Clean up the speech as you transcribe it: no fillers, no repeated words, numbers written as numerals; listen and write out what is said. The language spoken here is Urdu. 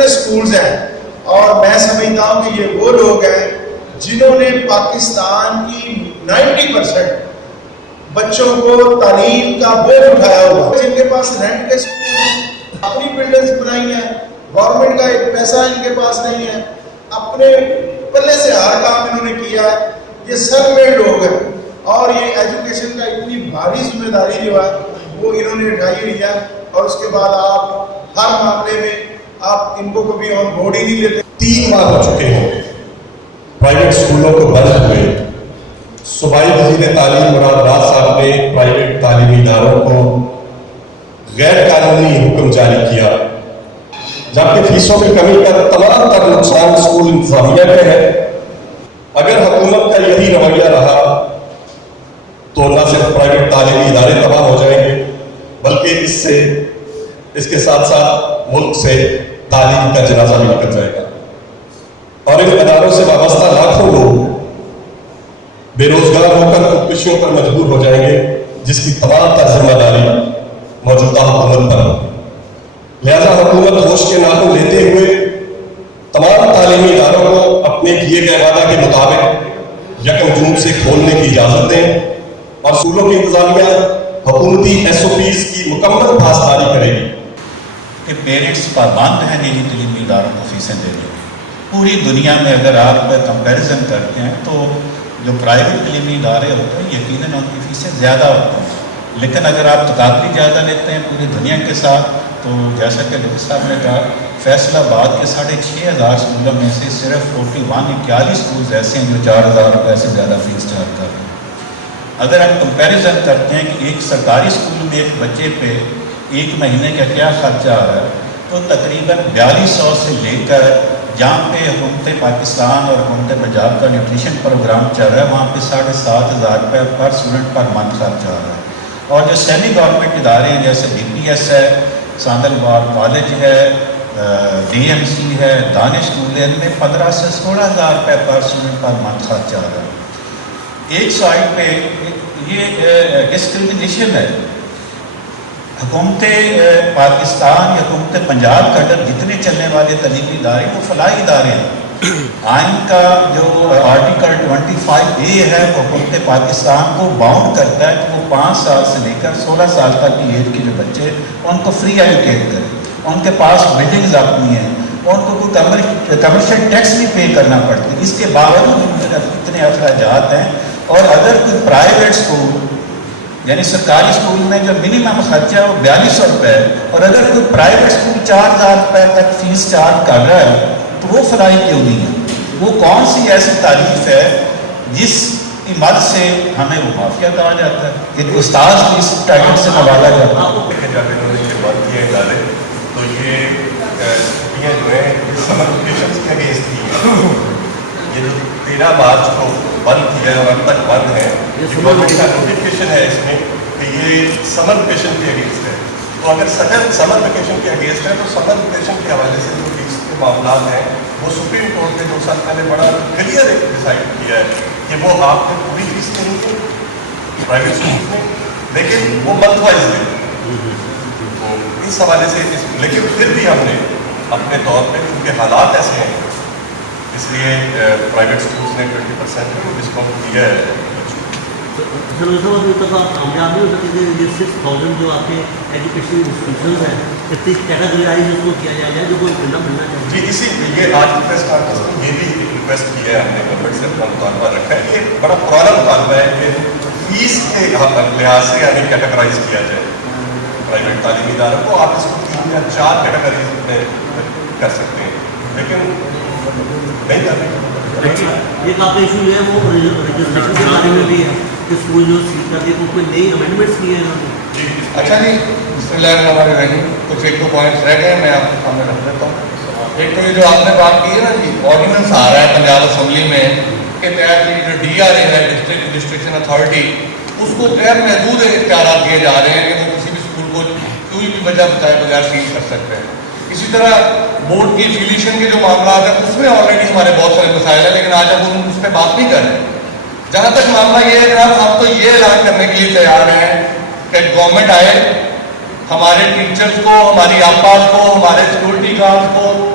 اتنے سکولز ہیں، اور میں سمجھتا ہوں کہ یہ وہ لوگ ہیں جنہوں نے پاکستان کی 90% بچوں کو تعلیم کا بوجھ اٹھایا ہوا، جن کے پاس رینٹ کے سکول، اپنی بلڈنگز بنائی ہیں، گورنمنٹ کا ایک پیسہ ان کے پاس نہیں ہے، اپنے پلے سے ہر کام انہوں نے کیا ہے، یہ سیلف میڈ لوگ ہیں، اور یہ ایجوکیشن کا اتنی بھاری ذمہ داری جو ہے وہ انہوں نے اٹھائی ہوئی ہے، اور اس کے بعد آپ ہر معاملے میں آپ ان کو کبھی آن بورڈ ہی نہیں لیتے۔ 3 ماہ ہو چکے ہیں پرائیویٹ اسکولوں کو بند ہوئے۔ صوبائی وزیر تعلیم مراد راز صاحب نے پرائیویٹ تعلیمی اداروں کو غیر قانونی حکم جاری کیا، جبکہ فیسوں میں کمی کا تمام تر نقصان اسکول انتظامیہ کا ہے۔ اگر حکومت کا یہی رویہ رہا تو نہ صرف پرائیویٹ تعلیمی ادارے تباہ ہو جائیں گے، بلکہ اس کے ساتھ ساتھ ملک سے تعلیم کا جنازہ بھی نکل جائے گا، اور ان اداروں سے وابستہ لاکھوں لوگ بے روزگار ہو کر خودکشیوں پر مجبور ہو جائیں گے، جس کی تمام تر ذمہ داری موجودہ حکومت پر ہے۔ لہذا حکومت ہوش کے ناخن لیتے ہوئے تمام تعلیمی اداروں کو اپنے کیے گئے وعدہ کے مطابق 1 جون سے کھولنے کی اجازت دیں، اور اسکولوں کی انتظامیہ حکومتی SOPs کی مکمل پاسداری کرے گی۔ کہ پیرنٹس پابند ہیں نجی تعلیمی اداروں کو فیسیں دینے کی۔ پوری دنیا میں اگر آپ کمپیریزن کرتے ہیں تو جو پرائیویٹ تعلیمی ادارے ہوتے ہیں یقیناً ان کی فیسیں زیادہ ہوتی ہیں، لیکن اگر آپ تقابلی زیادہ لیتے ہیں پوری دنیا کے ساتھ تو جیسا کہ ڈاکٹر صاحب نے کہا فیصل آباد کے 6,500 اسکولوں میں سے صرف 41 اسکولز ایسے ہیں جو 4,000 روپے سے زیادہ فیس چارج کر رہے ہیں۔ اگر ہم کمپیریزن کرتے ہیں کہ ایک سرکاری اسکول میں ایک بچے پہ 1 مہینے کا کیا خرچہ آ رہا ہے تو تقریباً 4200 سے لے کر جہاں پہ حکومت پاکستان اور حکومت پنجاب کا نیوٹریشن پروگرام چل رہا ہے وہاں پہ 7,500 روپے پر اسٹوڈنٹ پر منتھ خرچ آ رہا ہے، اور جو سیمی گورنمنٹ ادارے ہیں جیسے DPS ہے، ساندلوار کالج ہے، DMC ہے، دانش اسکول ہے، ان میں 15,000 سے 16,000 روپے پر اسٹوڈنٹ پر منتھ خرچ آ رہا ہے۔ ایک سائڈ پہ یہ ڈسکریمنیشن ہے۔ حکومت پاکستان یا حکومت پنجاب کا اگر جتنے چلنے والے تعلیمی ادارے وہ فلاحی ادارے ہیں، آئین کا جو آرٹیکل 25A ہے وہ حکومت پاکستان کو باؤنڈ کرتا ہے کہ وہ 5 سال سے لے کر 16 سال تک کی ایج کے جو بچے ان کو فری ایجوکیٹ کریں، ان کے پاس بلڈنگز اپنی ہیں، ان کو کوئی کمرشل ٹیکس نہیں پے کرنا پڑتی، اس کے باوجود اتنے اخراجات ہیں۔ اور اگر کوئی پرائیویٹ اسکول یعنی سرکاری اسکول میں جو منیمم خرچہ ہے وہ 4200 روپے ہے، اور اگر کوئی پرائیویٹ اسکول 4,000 روپے تک فیس چارج کر رہا ہے تو وہ فلاحی کیوں نہیں ہے؟ وہ کون سی ایسی تعریف ہے جس کی مد سے ہمیں وہ مافیا کہا جاتا ہے کہ استاد کی اس ٹائٹل سے نوالا جاتا ہے؟ جب انہوں نے یہ بات کیے ادارے تو یہ چھٹیاں جو ہیں سمر ویکیشنز کے اگینسٹ کی ہیں۔ یہ جو 13 مارچ کو بند کیا ہے اور اب تک بند ہے، گورنمنٹ کا نوٹیفکیشن ہے اس میں کہ یہ سمر ویکیشن کے اگینسٹ ہے۔ تو اگر سمر ویکیشن کے اگینسٹ ہے تو سمر ویکیشن کے حوالے سے جو فیس کے معاملات ہیں وہ سپریم کورٹ نے 2 سال پہلے بڑا کلیئر ڈیسائڈ کیا ہے کہ وہ آپ نے پوری فیس نہیں کی پرائیویٹ اسکول میں، لیکن وہ منتھ وائز ہے۔ تو اس حوالے سے لیکن پھر بھی ہم نے اپنے طور پہ کیونکہ حالات ایسے ہیں اس لیے پرائیویٹ اسکولس نے 20% ڈسکاؤنٹ دیا ہے۔ سر ویسے آپ کامیاب نہیں ہو سکتے کہ یہ 6,000 جو آپ کے ایجوکیشن انسٹیٹیوشنز ہیں کتنی کیٹاگرائز اس کو کیا جائے جو کوئی ملنا چاہیے؟ جی اسی لیے آج پریس کانفرنس میں یہ بھی ریکویسٹ کیا ہے، ہم نے گورنمنٹ سے اپنا مطالبہ رکھا ہے، یہ بڑا پرانا مطالبہ ہے کہ فیس کے لحاظ سے یعنی کیٹاگرائز کیا جائے پرائیویٹ تعلیمی اداروں کو۔ آپ اس کو 3 یا 4 کیٹاگریز میں کر سکتے ہیں لیکن نہیں کر رہے۔ ایک آپ کا ایشو یہ ہے وہ رجسٹریشن کے بارے میں بھی ہے کہ اسکول جو سیٹ کرتی ہے کوئی نئی امینڈمنٹس کی ہیں انہوں نے۔ اچھا جی، بسم اللہ الرحمن الرحیم، کچھ 1-2 پوائنٹس رہ گئے ہیں میں آپ کے سامنے رکھ دیتا ہوں۔ ایک تو یہ جو آپ نے بات کی ہے نا جی، آرڈیننس آ رہا ہے پنجاب اسمبلی میں کے تحت یہ جو DRA ہے ڈسٹرکٹ رجسٹریشن اتھارٹی، اس کو غیر محدود اختیارات دیے جا رہے ہیں کہ وہ کسی بھی اسکول کو کوئی بھی وجہ بتائے بغیر سیل کر سکتے ہیں۔ اسی طرح بورڈ کی افیلیشن کے جو معاملات ہیں اس میں آلریڈی ہمارے بہت سارے مسائل ہیں، لیکن آج ہم اس پہ بات نہیں کر رہے۔ جہاں تک معاملہ یہ ہے جناب، ہم تو یہ اعلان کرنے کے لیے تیار ہیں کہ گورنمنٹ آئے، ہمارے ٹیچرز کو، ہماری آپاز کو، ہمارے سیکورٹی گارڈز کو